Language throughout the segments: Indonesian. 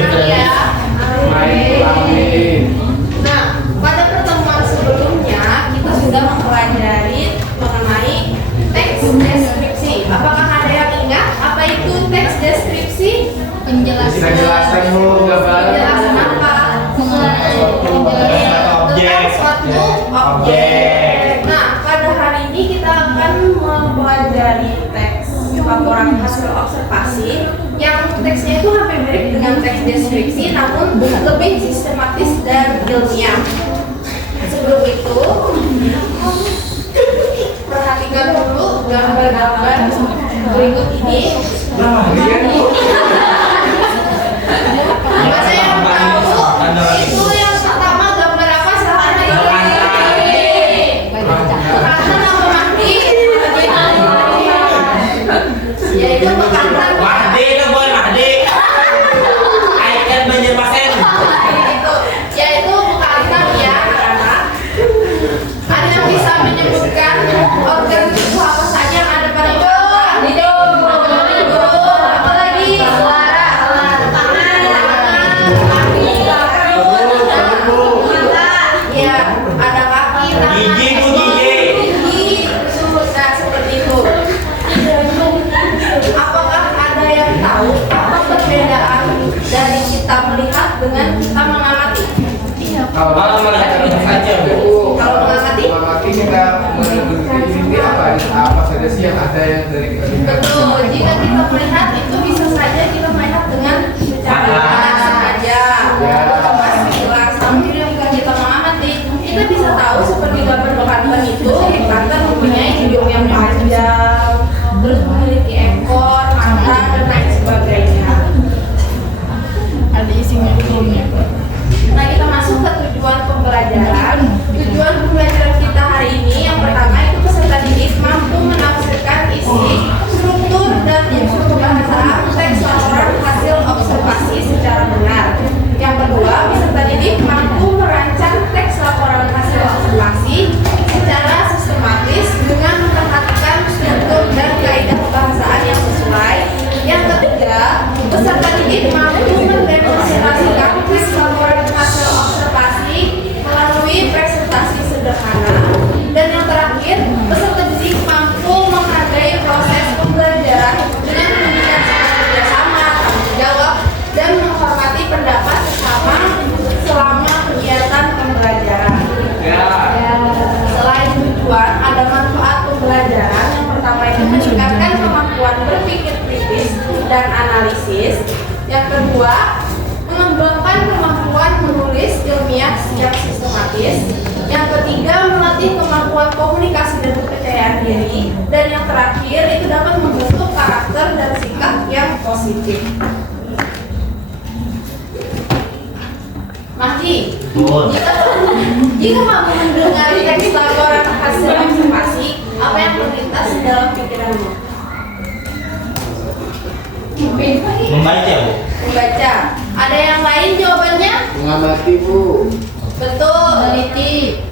ya. Amin. Nah, pada pertemuan sebelumnya kita sudah mempelajari mengenai teks deskripsi. Apakah ada yang ingat apa itu teks deskripsi? Penjelasan Penjelasan apa? Tentang suatu objek. Nah, pada hari ini kita akan mempelajari teks laporan hasil observasi yang teksnya itu hampir mirip dengan teks deskripsi, namun lebih sistematis dan ilmiah. Sebelum itu, perhatikan dulu gambar-gambar berikut ini. Masa yang tahu itu yang pertama gambar apa? Silahkan bekantan apa mandi? Yaitu bekantan. Yaitu bekantan ya, anak. Ada yang bisa menyebutkan organ tubuh apa saja yang ada pada bekantan? Apa lagi? Ya, ada kaki, tangan, gigi, nah seperti itu. Apakah ada yang tahu apa perbedaan dari kita melihat dengan kita mengamati? Kalau saja Bu. Kalau mengamati? Mengamati kita ini apa saja sih yang ada yang dari Betul. Jika kita melihat itu bisa saja kita melihat dengan secara sengaja, tanpa sekilas. Namun jika kita mengamati, kita bisa tahu seperti gambar bekantan itu, bekantan mempunyai hidung yang panjang, terus memiliki ekor, mata, dan lain sebagainya. Ada isinya filmnya. Nah, kita masuk ke tujuan pembelajaran. Tujuan pembelajaran kita hari ini yang pertama itu peserta didik mampu menafsirkan isi, struktur, dan unsur kebahasaan teks laporan hasil observasi secara benar. Yang kedua, peserta didik mampu merancang teks laporan hasil observasi secara sistematis dengan memperhatikan struktur dan kaidah kebahasaan yang sesuai. Yang ketiga, peserta didik mampu mendemonstrasikan teks laporan hasil observasi melalui presentasi sederhana. Dan yang terakhir, peserta didik mampu menghargai proses pembelajaran dengan menunjukkan sikap kerjasama, tanggung jawab, dan menghormati pendapat sesama selama kegiatan pembelajaran. Selain tujuan, ada manfaat pembelajaran. Yang pertama itu meningkatkan kemampuan berpikir kritis dan analisis. Yang kedua, mengembangkan kemampuan menulis ilmiah yang sistematis. Yang ketiga, melatih kemampuan komunikasi dan kepercayaan diri. Dan yang terakhir, itu dapat membentuk karakter dan sikap yang positif. Mahdi, jika mampu mendengar teks laporan hasil observasi, apa yang terlintas di dalam pikiranmu? Membaca, Bu. Membaca. Ada yang lain jawabannya? mengamati Bu. Betul. Meneliti.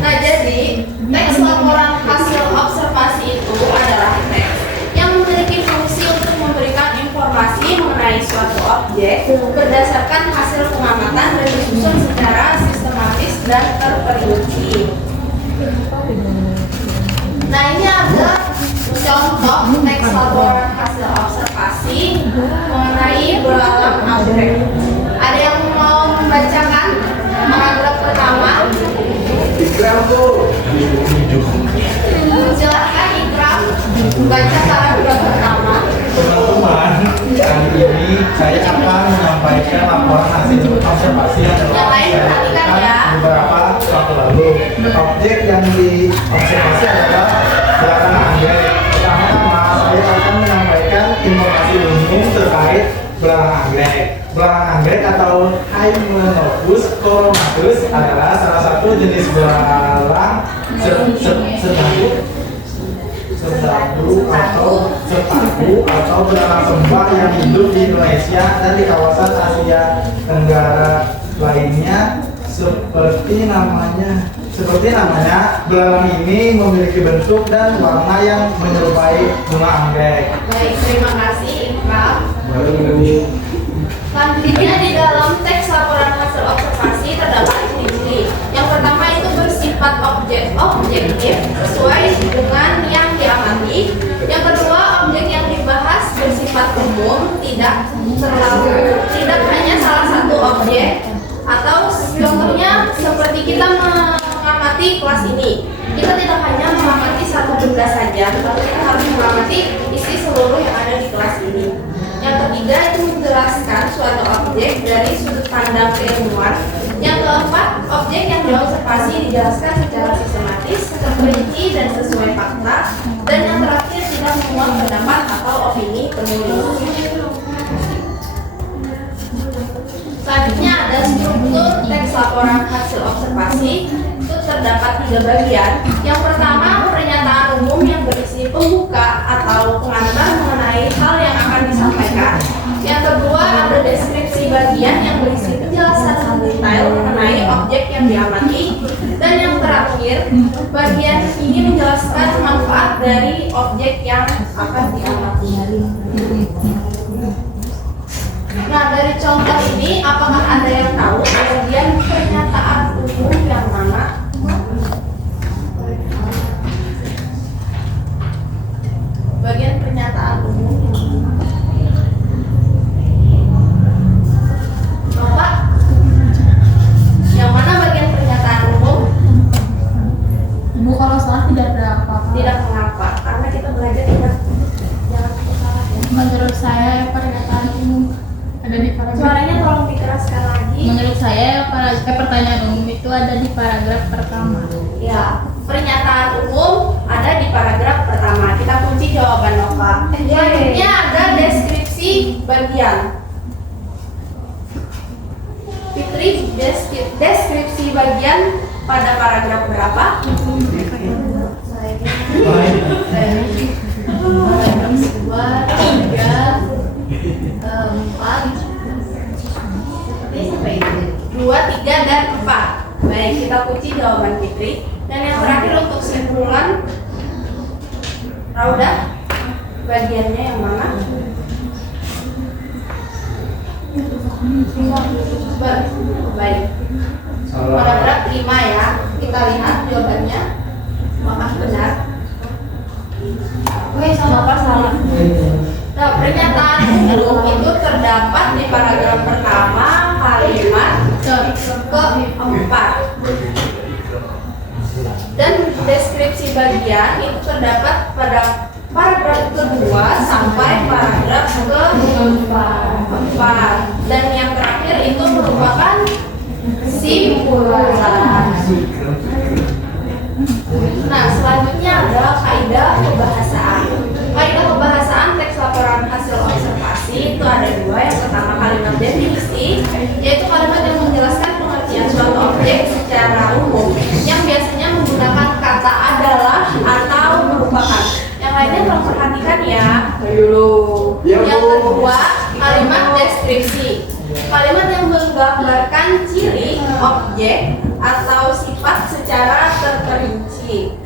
Nah, jadi teks laporan hasil observasi itu adalah teks yang memiliki fungsi untuk memberikan informasi mengenai suatu objek berdasarkan hasil pengamatan dan disusun secara sistematis dan terperinci. Nah, ini ada contoh teks laporan hasil observasi mengenai belalang anggrek. Ada yang mau membacakan paragraf pertama? Ikram Bu. Silahkan Ikram baca paragraf pertama. Teman-teman, kali ini saya akan menyampaikan laporan hasil observasi yang telah saya lakukan beberapa waktu lalu. Objek yang diobservasi adalah belalang anggrek. Pertama-tama saya akan menyampaikan informasi umum terkait belalang anggrek. Belalang anggrek atau Hymenopus coronatus adalah salah satu jenis belalang sertadu atau belalang sembah yang hidup di Indonesia dan di kawasan Asia Tenggara lainnya. Seperti namanya, belalang ini memiliki bentuk dan warna yang menyerupai bunga anggrek. Baik, terima kasih Ikram. Baru Selanjutnya di dalam teks laporan hasil observasi terdapat ciri-ciri. Yang pertama itu bersifat objektif sesuai dengan yang diamati. Yang kedua, objek yang dibahas bersifat umum, tidak hanya salah satu objek. Atau contohnya seperti kita mengamati kelas ini, kita tidak hanya mengamati satu benda saja, tetapi kita harus mengamati isi seluruh yang ada di kelas ini. Yang ketiga itu menjelaskan suatu objek dari sudut pandang keilmuan. Yang keempat, objek yang diobservasi dijelaskan secara sistematis, terperinci dan sesuai fakta. Dan yang terakhir tidak memuat pendapat atau opini penulis. Selanjutnya ada struktur teks laporan hasil observasi. Itu terdapat 3 bagian. Yang pertama, pernyataan umum yang berisi pembuka atau pengantar mengenai hal yang akan disampaikan. Yang kedua, ada deskripsi bagian yang berisi penjelasan detail mengenai objek yang diamati. Dan yang terakhir, bagian ini menjelaskan manfaat dari objek yang akan diamati. Nah, dari contoh ini, apakah ada yang tahu bagian pernyataan umum yang mana? Bagian pernyataan umum yang mana? Bapak, yang mana bagian pernyataan umum? Ibu kalau salah tidak ada apa-apa. Tidak mengapa, karena kita belajar tidak jangan salah ya. Menurut saya pernyataan umum ada di paragraf. Suaranya tolong dikeraskan lagi. Menurut saya pertanyaan umum itu ada di paragraf pertama. Ya, pernyataan umum ada di paragraf pertama. Kita kunci jawaban Nova. Selanjutnya ada deskripsi bagian. Fitri, deskripsi bagian pada paragraf berapa? Paragraf 2, 3, 4. Seperti sampai itu. 2, 3, dan 4. Baik, kita kunci jawaban Fitri. Dan yang terakhir untuk simpulan, Raudah, bagiannya yang mana? Baik. Paragraf 5 ya. Kita lihat jawabannya. Apakah benar? Oke, sama apa salah? Nah, pernyataan umum itu terdapat di paragraf pertama kalimat keempat. Dan deskripsi bagian itu terdapat pada paragraf kedua sampai paragraf keempat. Dan yang terakhir itu merupakan simpulan. Nah, selanjutnya adalah kaidah kebahasaan. Kaidah kebahasaan teks laporan hasil observasi itu ada 2. Yang pertama kalimat definisi, yaitu kalimat yang menjelaskan pengertian suatu objek secara umum, yang biasanya menggunakan kata adalah atau merupakan. Yang lainnya tolong perhatikan ya. Yang kedua, kalimat deskripsi. Kalimat yang menggambarkan ciri objek atau sifat secara terperinci.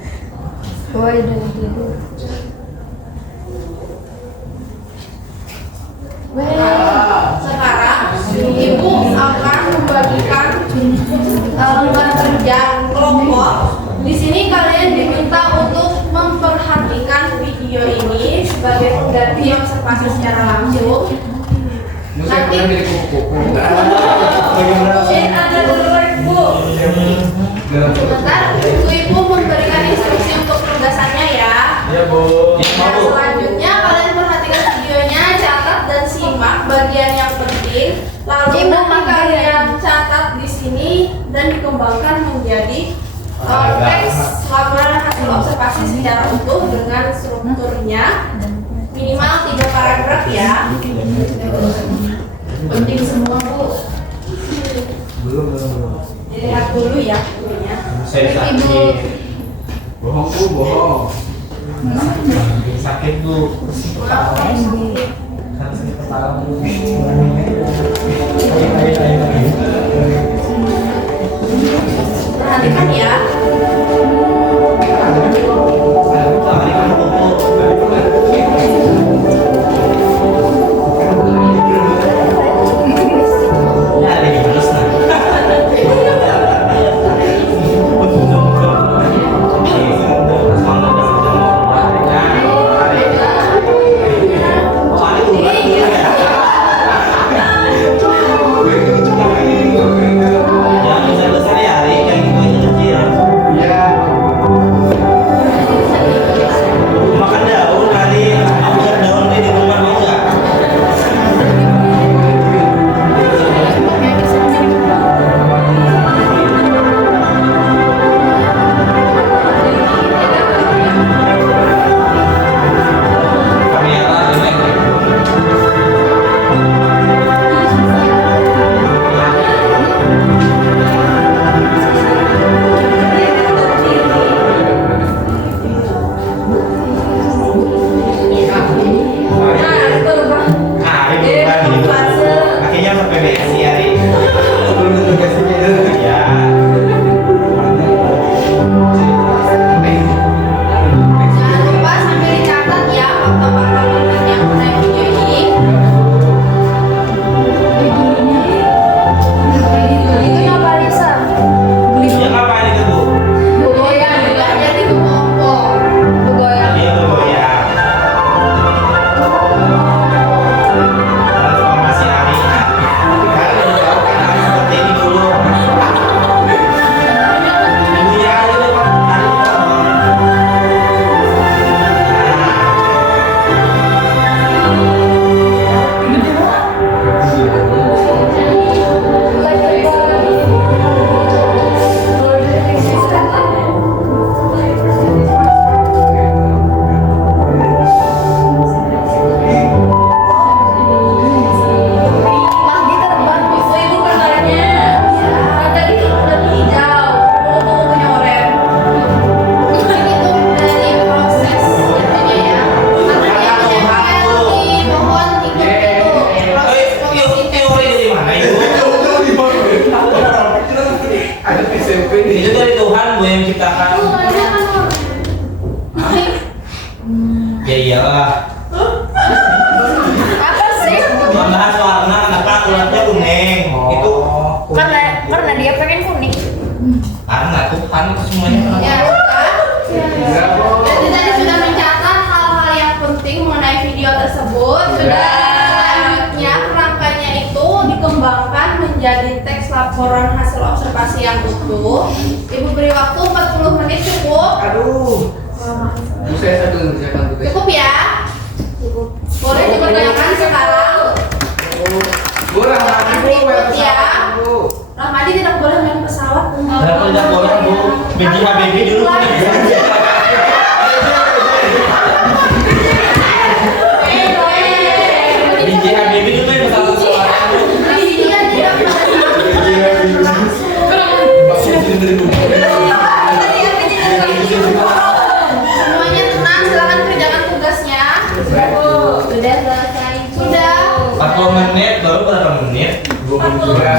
Sekarang Ibu akan membagikan lembar kerja kelompok. Di sini kalian diminta untuk memperhatikan video ini sebagai pengganti observasi secara langsung. Nanti ada Bu. Sebentar, Ibu memberikan instruksi untuk penugasannya ya. Iya, Bu. Nah, selanjutnya kalian perhatikan videonya, catat dan simak bagian yang penting. Lalu nanti kalian catat di sini dan dikembangkan menjadi teks laporan hasil observasi secara utuh dengan strukturnya minimal 3 paragraf ya. Penting semua Bu. Belum. Dilihat dulu ya videonya. Saya sakit. Bohong Bu, bohong. Sakit Bu. Maaf, Kan sakit kepala Bu. perhatikan ya. Kan semuanya Ya, sudah. Enggak, Bu. Jadi tadi sudah mencatat hal-hal yang penting mengenai video tersebut. Sudah. Selanjutnya rangkaiannya itu dikembangkan menjadi teks laporan hasil observasi yang utuh. Ibu beri waktu 40 menit cukup. Aduh. Bu, saya sambil mengerjakan tugas. Cukup ya? Boleh dipertanyakan sekarang. Bu, Rahmadi, Bu, main Ribut ya. pesawat, Bu. Rahmadi tidak boleh main pesawat. tidak boleh Bu. BJHBB dulu. BJHBB dulu yang pesawat. Semuanya tenang, silakan kerjakan tugasnya. Sudah selesai. Sudah. 40 menit baru berapa menit? 20 juga.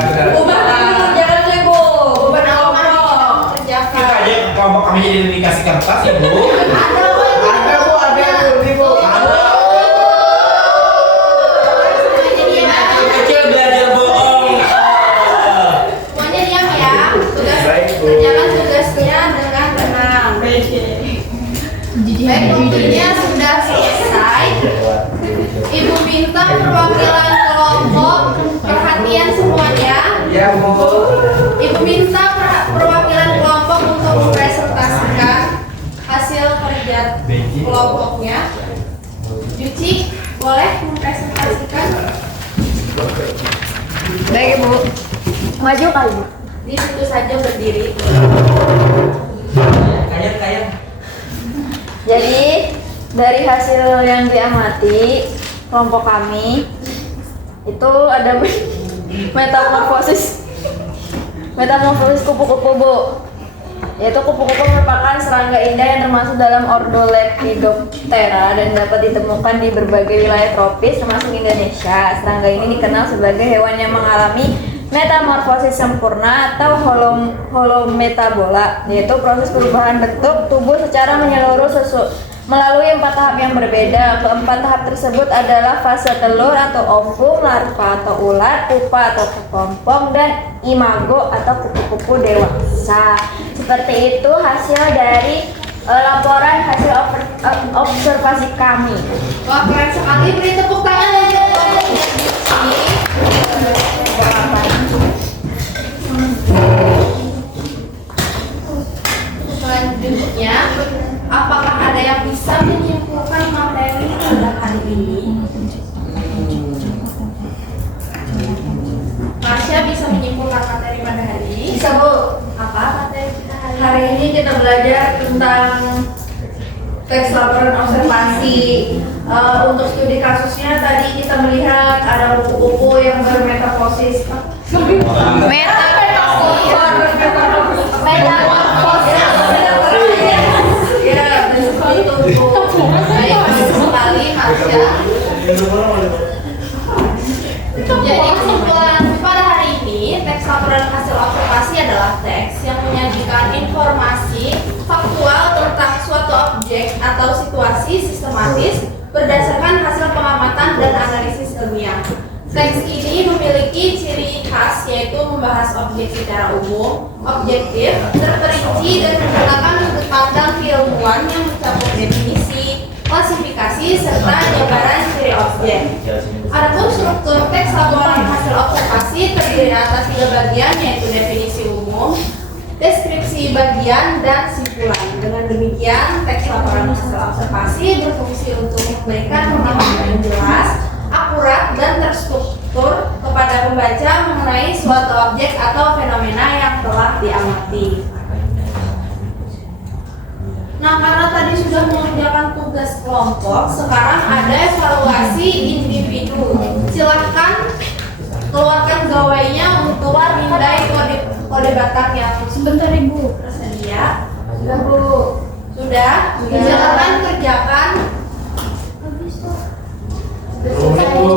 Kita aja kelompok kami jadi dikasih kertas ya Bu. Ada kok yang Ada Bu, ada Bu, Bu. Semuanya diam. Kecil belajar bohong. Semuanya diam ya. Baik, Bu. Kerjakan tugasnya dengan tenang. Baik, waktunya sudah selesai. Ibu minta perwakilan kelompok perhatian semuanya. Ya Bu. Ibu minta perwakilan kelompok untuk mempresentasikan hasil kerja kelompoknya. Juci, boleh mempresentasikan? Baik Ibu, maju kali Bu. Di situ saja berdiri. Kayak. Jadi dari hasil yang diamati kelompok kami itu ada metamorfosis kupu-kupu Bu. Yaitu kupu-kupu merupakan serangga indah yang termasuk dalam ordo Lepidoptera dan dapat ditemukan di berbagai wilayah tropis termasuk Indonesia. Serangga ini dikenal sebagai hewan yang mengalami metamorfosis sempurna atau holometabola, yaitu proses perubahan bentuk tubuh secara menyeluruh melalui 4 tahap yang berbeda. Keempat tahap tersebut adalah fase telur atau ovum, larva atau ulat, pupa atau kepompong, dan imago atau kupu-kupu dewasa. Seperti itu hasil dari laporan hasil observasi kami. Wah, keren sekali. Beri tepuk tangan untuk kelompoknya Juci. Selanjutnya, apakah ada yang bisa menyimpulkan materi pada hari ini? Marsha bisa menyimpulkan materi pada hari ini? Bisa Bu. Apa materi kita hari ini? Hari ini kita belajar tentang teks laporan observasi. Untuk studi kasusnya tadi kita melihat ada kupu-kupu yang bermetamorfosis. Ya, seperti itu. Baik, sekali Marsha. Jadi kesimpulan pada hari ini, teks laporan hasil observasi adalah teks yang menyajikan informasi faktual tentang suatu objek atau situasi sistematis berdasarkan hasil pengamatan dan analisis ilmiah. Teks ini memiliki ciri khas yaitu membahas objek secara umum, objektif, terperinci, dan menggunakan sudut pandang keilmuan yang mencakup definisi, klasifikasi, serta jabaran ciri objek. Adapun struktur teks laporan hasil observasi terdiri atas 3 bagian, yaitu definisi umum, deskripsi bagian, dan simpulan. Dengan demikian, teks laporan hasil observasi berfungsi untuk memberikan pemahaman yang jelas, akurat, dan terstruktur kepada pembaca mengenai suatu objek atau fenomena yang telah diamati. Nah, karena tadi sudah mengerjakan tugas kelompok, sekarang ada evaluasi individu. Silahkan keluarkan gawainya untuk nilai kode batak yang sebentar Ibu tersedia. Sudah Bu? Sudah? Silahkan kerjakan. Sudah selesai Bu?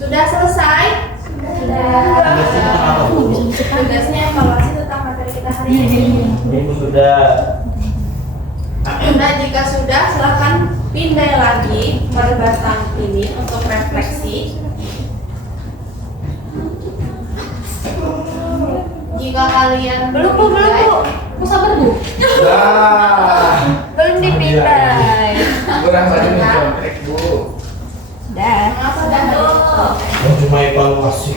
Sudah selesai? Sudah. Tugasnya evaluasi tentang materi kita hari ini. Ibu sudah. Nah, jika sudah, silahkan pindah lagi pada batang ini untuk refleksi. Jika kalian Belum Bu. Bu. Nah, Belum dipindah. Kurang tadi mencontek bu. Dah. Mengapa dah Bu? Oh, cuma evaluasi.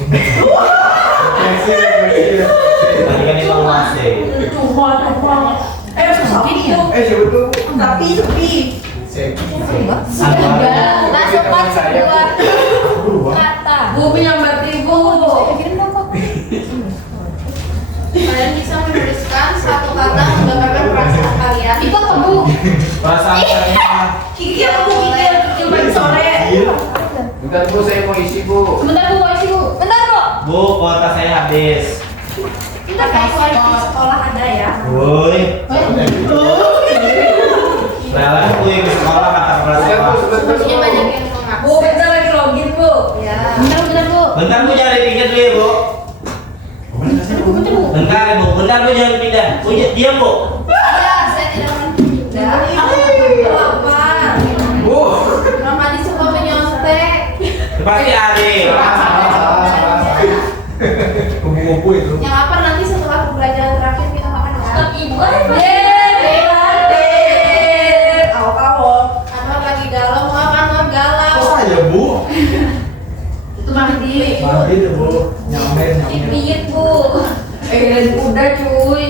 Tadi kan evaluasi. Siapa tuh? Masuk konsep dua kata. Bu punya 4.000. Kirim dong kok. Kalian bisa menuliskan satu kata menggambarkan perasaan kalian. Itu apa Bu? Perasaan saya. Kikil pagi sore. Bentar bu, saya mau isi bu. Sebentar Bu, isi Bu. Bentar, Bu. Bu, kuota saya habis. Kita kayak wifi sekolah ada ya. Woi. Rela aku yang di sekolah kata Bentar bu, perasaan. sebentar Sebenarnya banyak yang Bu, mengakses. bentar lagi login, Bu. Ya. Bentar Bu. Bentar Bu, jangan dipindah dulu ya Bu. Bentar Bu. Bentar Bu, bentar Bu jangan pindah. Bu, diam Bu. Iya, saya tidak akan pindah. Apa? Bu. Ramadi coba menyontek. Pasti ada. kupu-kupu itu. Yang apa nanti setelah pembelajaran terakhir kita makan ya? Ibu. Anwar lagi galau, mau apa Anwar galau? Kok saya bu? Itu mandi. Mandi deh bu, nyamer. Dipijit Bu. Udah cuy.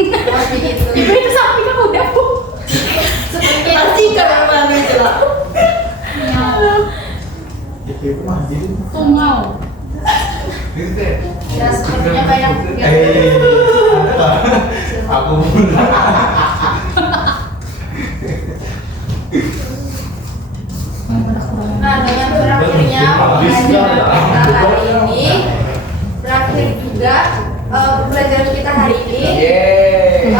Mas pijit tuh. Ibu itu sapi kan udah Bu. Seperti Pasti kamar mandi lah. Itu mandi. Tungau. Gitu deh. ya sepertinya banyak Aku mulai. Nah, dengan berakhirnya pembelajaran kita hari ini, berakhir juga pembelajaran kita hari ini. Yeay.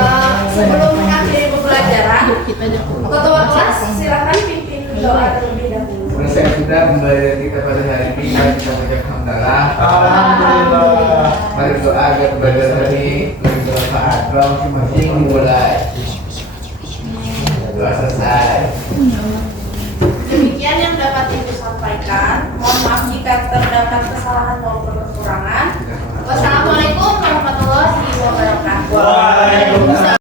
Sebelum mengakhiri pembelajaran, Kita aja. ketua kelas silakan pimpin doa terlebih dahulu. Selesai sudah pembelajaran kita pada hari ini. Mari kita baca hamdalah. Alhamdulillah. Mari doa agar pembelajaran hari ini lebih bermanfaat. Doa masing-masing dimulai. Doa selesai. Demikian yang dapat Ibu sampaikan. Mohon maaf jika terdapat kesalahan maupun